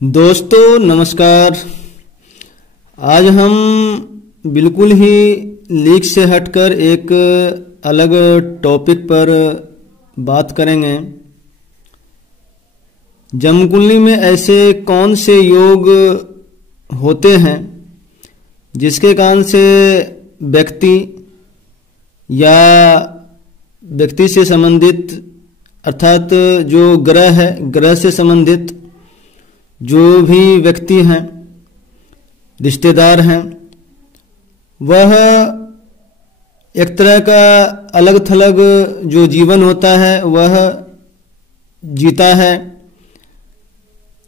दोस्तों नमस्कार। आज हम बिल्कुल ही लीक से हटकर एक अलग टॉपिक पर बात करेंगे। जन्मकुंडली में ऐसे कौन से योग होते हैं जिसके कारण से व्यक्ति या व्यक्ति से संबंधित अर्थात जो ग्रह है, ग्रह से संबंधित जो भी व्यक्ति हैं, रिश्तेदार हैं, वह एक तरह का अलग थलग जो जीवन होता है वह जीता है।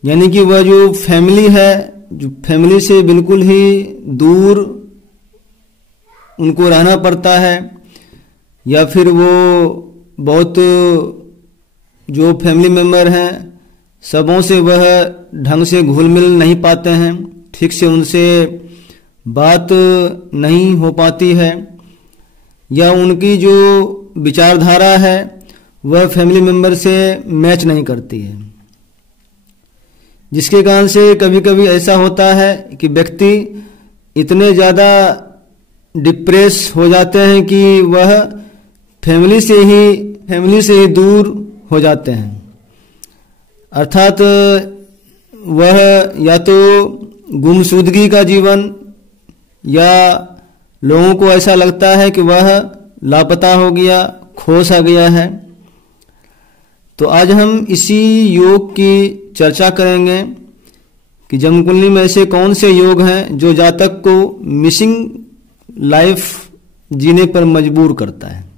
यानी कि वह जो फैमिली है, जो फैमिली से बिल्कुल ही दूर उनको रहना पड़ता है, या फिर वो बहुत जो फैमिली मेंबर हैं सबों से वह ढंग से घुल मिल नहीं पाते हैं, ठीक से उनसे बात नहीं हो पाती है, या उनकी जो विचारधारा है वह फैमिली मेंबर से मैच नहीं करती है, जिसके कारण से कभी कभी ऐसा होता है कि व्यक्ति इतने ज़्यादा डिप्रेस हो जाते हैं कि वह फैमिली से ही दूर हो जाते हैं। अर्थात वह या तो गुमशुदगी का जीवन, या लोगों को ऐसा लगता है कि वह लापता हो गया, खो सा गया है। तो आज हम इसी योग की चर्चा करेंगे कि जन्मकुंडली में ऐसे कौन से योग हैं जो जातक को मिसिंग लाइफ जीने पर मजबूर करता है,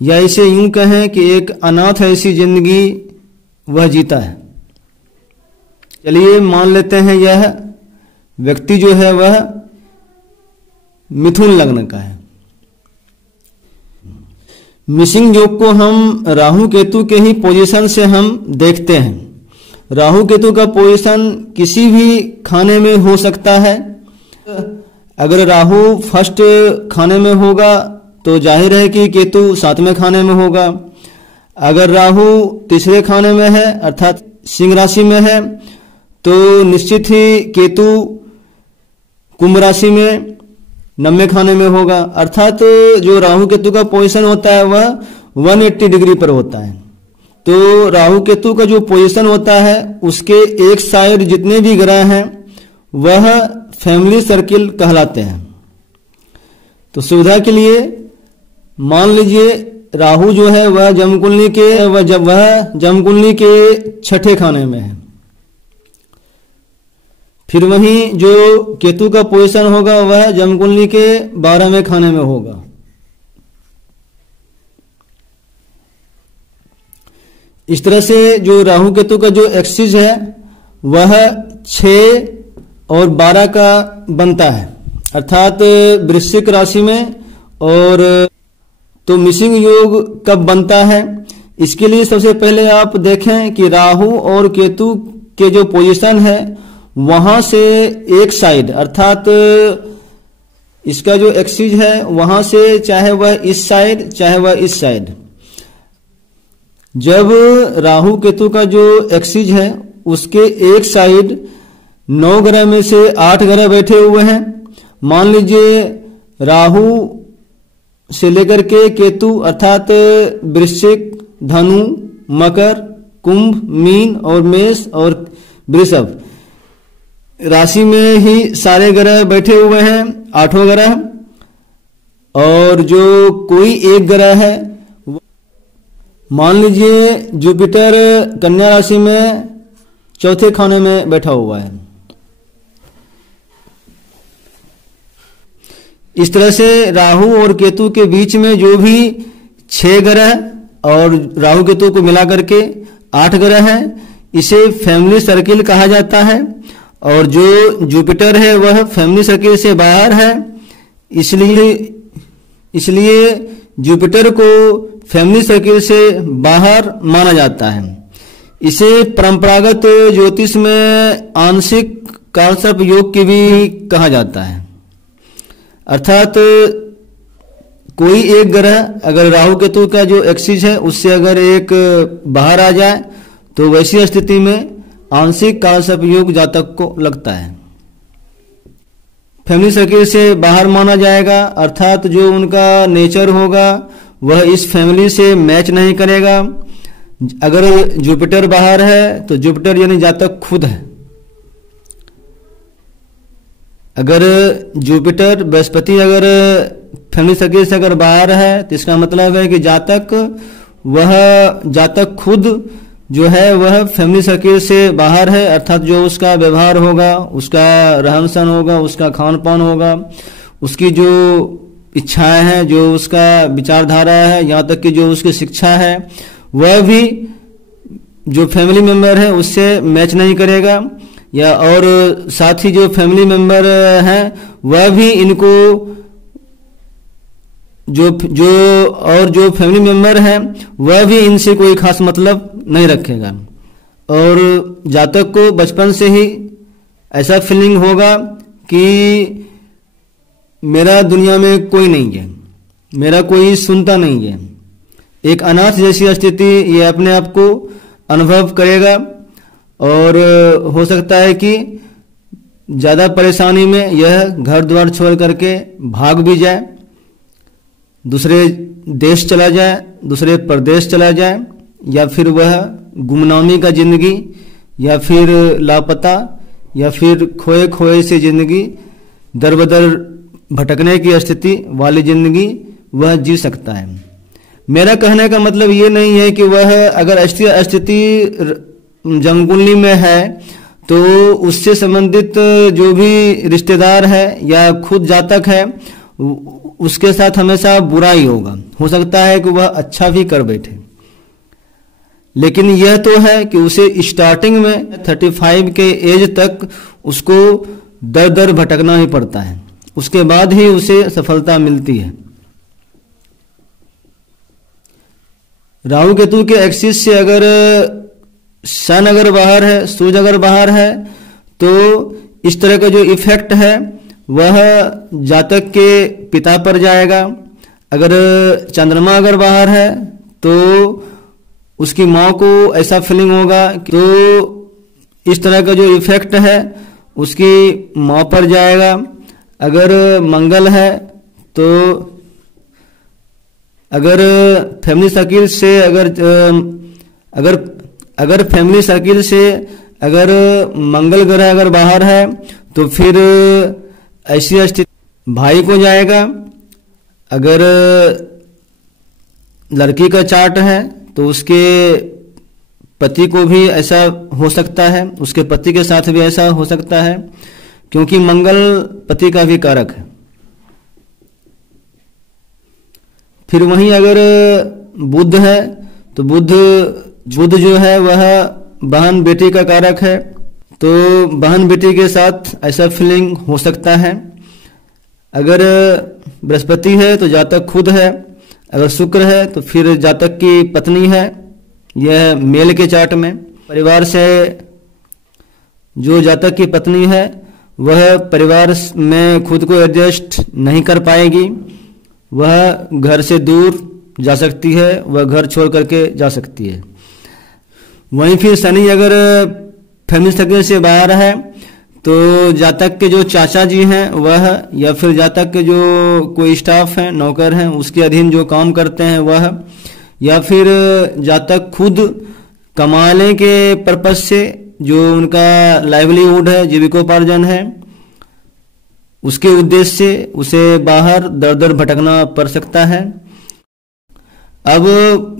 या इसे यूं कहें कि एक अनाथ ऐसी जिंदगी वह जीता है। चलिए मान लेते हैं यह व्यक्ति जो है वह मिथुन लग्न का है। मिसिंग योग को हम राहु केतु के ही पोजीशन से हम देखते हैं। राहु केतु का पोजीशन किसी भी खाने में हो सकता है। अगर राहु फर्स्ट खाने में होगा तो जाहिर है कि केतु 7वें खाने में होगा। अगर राहु तीसरे खाने में है अर्थात सिंह राशि में है तो निश्चित ही केतु कुंभ राशि में 9वें खाने में होगा। अर्थात जो राहु केतु का पोजीशन होता है वह 180 डिग्री पर होता है। तो राहु केतु का जो पोजीशन होता है उसके एक साइड जितने भी ग्रह हैं वह फैमिली सर्किल कहलाते हैं। तो सुविधा के लिए मान लीजिए राहु जो है वह जन्मकुंडली के 6ठे खाने में है। फिर वहीं जो केतु का पोजीशन होगा वह जन्मकुंडली के 12वें खाने में होगा। इस तरह से जो राहु केतु का जो एक्सिस है वह 6 और 12 का बनता है, अर्थात वृश्चिक राशि में। और तो मिसिंग योग कब बनता है, इसके लिए सबसे पहले आप देखें कि राहु और केतु के जो पोजीशन है वहां से एक साइड अर्थात इसका जो एक्सिस है वहां से चाहे वह इस साइड चाहे वह इस साइड, जब राहु केतु का जो एक्सिस है उसके एक साइड 9 ग्रह में से 8 ग्रह बैठे हुए हैं। मान लीजिए राहु से लेकर के केतु अर्थात वृश्चिक, धनु, मकर, कुंभ, मीन और मेष और वृषभ राशि में ही सारे ग्रह बैठे हुए हैं, 8 ग्रह। और जो कोई एक ग्रह है, मान लीजिए जुपिटर कन्या राशि में 4थे खाने में बैठा हुआ है। इस तरह से राहु और केतु के बीच में जो भी 6 ग्रह और राहु केतु को मिलाकर के 8 ग्रह हैं, इसे फैमिली सर्किल कहा जाता है। और जो जुपिटर है वह फैमिली सर्किल से बाहर है, इसलिए जुपिटर को फैमिली सर्किल से बाहर माना जाता है। इसे परंपरागत ज्योतिष में आंशिक कालसर्प योग की भी कहा जाता है। अर्थात कोई एक ग्रह अगर राहु केतु का जो एक्सिस है उससे अगर एक बाहर आ जाए तो वैसी स्थिति में आंशिक कालसर्प योग जातक को लगता है। फैमिली सर्किल से बाहर माना जाएगा, अर्थात जो उनका नेचर होगा वह इस फैमिली से मैच नहीं करेगा। अगर जुपिटर बाहर है तो जुपिटर यानी जातक खुद है। अगर जुपिटर बृहस्पति अगर फैमिली सर्किल से अगर बाहर है तो इसका मतलब है कि जातक खुद जो है वह फैमिली सर्किल से बाहर है, अर्थात जो उसका व्यवहार होगा, उसका रहन सहन होगा, उसका खान पान होगा, उसकी जो इच्छाएं हैं, जो उसका विचारधारा है, यहाँ तक कि जो उसकी शिक्षा है, वह भी जो फैमिली मेंबर है उससे मैच नहीं करेगा। या और साथ ही जो फैमिली मेंबर हैं वह भी इनको जो फैमिली मेंबर हैं वह भी इनसे कोई खास मतलब नहीं रखेगा। और जातक को बचपन से ही ऐसा फीलिंग होगा कि मेरा दुनिया में कोई नहीं है, मेरा कोई सुनता नहीं है। एक अनाथ जैसी स्थिति ये अपने आप को अनुभव करेगा और हो सकता है कि ज़्यादा परेशानी में यह घर द्वार छोड़ करके भाग भी जाए, दूसरे देश चला जाए, दूसरे प्रदेश चला जाए, या फिर वह गुमनामी का जिंदगी, या फिर लापता, या फिर खोए खोए से जिंदगी, दर बदर भटकने की स्थिति वाली जिंदगी वह जी सकता है। मेरा कहने का मतलब ये नहीं है कि वह अगर ऐसी स्थिति जन्मकुंडली में है तो उससे संबंधित जो भी रिश्तेदार है या खुद जातक है उसके साथ हमेशा बुरा ही होगा। हो सकता है कि वह अच्छा भी कर बैठे, लेकिन यह तो है कि उसे स्टार्टिंग में 35 के एज तक उसको दर दर भटकना ही पड़ता है, उसके बाद ही उसे सफलता मिलती है। राहु केतु के एक्सिस से अगर सन अगर बाहर है, सूर्य अगर बाहर है, तो इस तरह का जो इफेक्ट है वह जातक के पिता पर जाएगा। अगर चंद्रमा अगर बाहर है तो उसकी माँ को ऐसा फीलिंग होगा, तो इस तरह का जो इफेक्ट है उसकी माँ पर जाएगा। अगर मंगल है तो अगर फैमिली सर्किल से अगर फैमिली सर्किल से अगर मंगल ग्रह अगर बाहर है तो फिर ऐसी स्थिति भाई को जाएगा। अगर लड़की का चार्ट है तो उसके पति को भी ऐसा हो सकता है, उसके पति के साथ भी ऐसा हो सकता है, क्योंकि मंगल पति का भी कारक है। फिर वहीं अगर बुध है तो बुध जो है वह बहन बेटी का कारक है, तो बहन बेटी के साथ ऐसा फीलिंग हो सकता है। अगर बृहस्पति है तो जातक खुद है, अगर शुक्र है तो फिर जातक की पत्नी है। यह मेल के चार्ट में परिवार से जो जातक की पत्नी है वह परिवार में खुद को एडजस्ट नहीं कर पाएगी, वह घर से दूर जा सकती है, वह घर छोड़ करके जा सकती है। वहीं फिर शनि अगर फैमिली सर्किल से बाहर है तो जातक के जो चाचा जी हैं वह, या फिर जातक के जो कोई स्टाफ हैं, नौकर हैं, उसके अधीन जो काम करते हैं वह, या फिर जातक खुद कमाने के पर्पज से जो उनका लाइवलीहुड है, जीविकोपार्जन है, उसके उद्देश्य से उसे बाहर दर दर भटकना पड़ सकता है। अब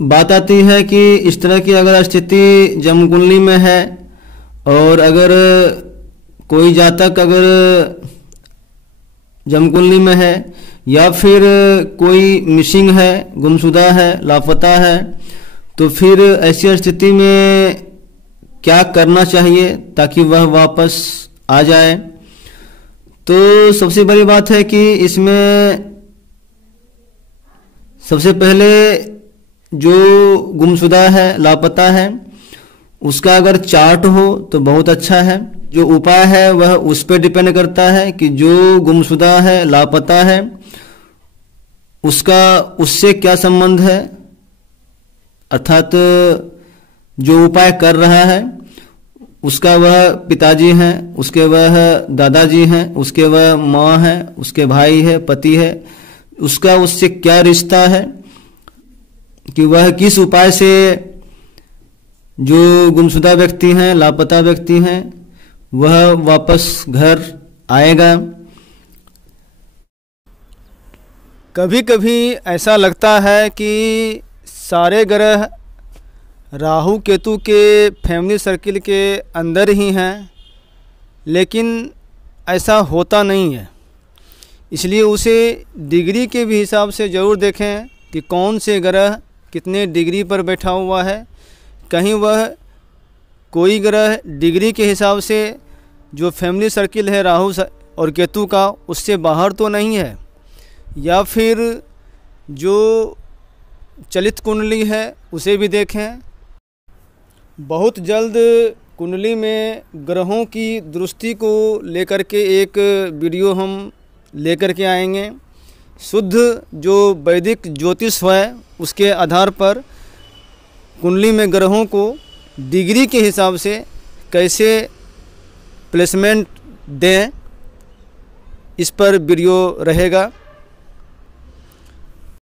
बात आती है कि इस तरह की अगर स्थिति जन्मकुंडली में है और अगर कोई जातक अगर जन्मकुंडली में है या फिर कोई मिसिंग है, गुमशुदा है, लापता है, तो फिर ऐसी स्थिति में क्या करना चाहिए ताकि वह वापस आ जाए। तो सबसे बड़ी बात है कि इसमें सबसे पहले जो गुमशुदा है, लापता है, उसका अगर चार्ट हो तो बहुत अच्छा है। जो उपाय है वह उस पर डिपेंड करता है कि जो गुमशुदा है, लापता है, उसका उससे क्या संबंध है, अर्थात जो उपाय कर रहा है उसका वह पिताजी हैं, उसके वह दादाजी हैं, उसके वह माँ है, उसके भाई है, पति है, उसका उससे क्या रिश्ता है कि वह किस उपाय से जो गुमशुदा व्यक्ति हैं, लापता व्यक्ति हैं, वह वापस घर आएगा। कभी कभी ऐसा लगता है कि सारे ग्रह राहु केतु के फैमिली सर्किल के अंदर ही हैं, लेकिन ऐसा होता नहीं है। इसलिए उसे डिग्री के भी हिसाब से ज़रूर देखें कि कौन से ग्रह कितने डिग्री पर बैठा हुआ है। कहीं वह कोई ग्रह डिग्री के हिसाब से जो फैमिली सर्किल है राहु और केतु का उससे बाहर तो नहीं है, या फिर जो चलित कुंडली है उसे भी देखें। बहुत जल्द कुंडली में ग्रहों की दृष्टि को लेकर के एक वीडियो हम लेकर के आएंगे। शुद्ध जो वैदिक ज्योतिष है उसके आधार पर कुंडली में ग्रहों को डिग्री के हिसाब से कैसे प्लेसमेंट दें, इस पर वीडियो रहेगा।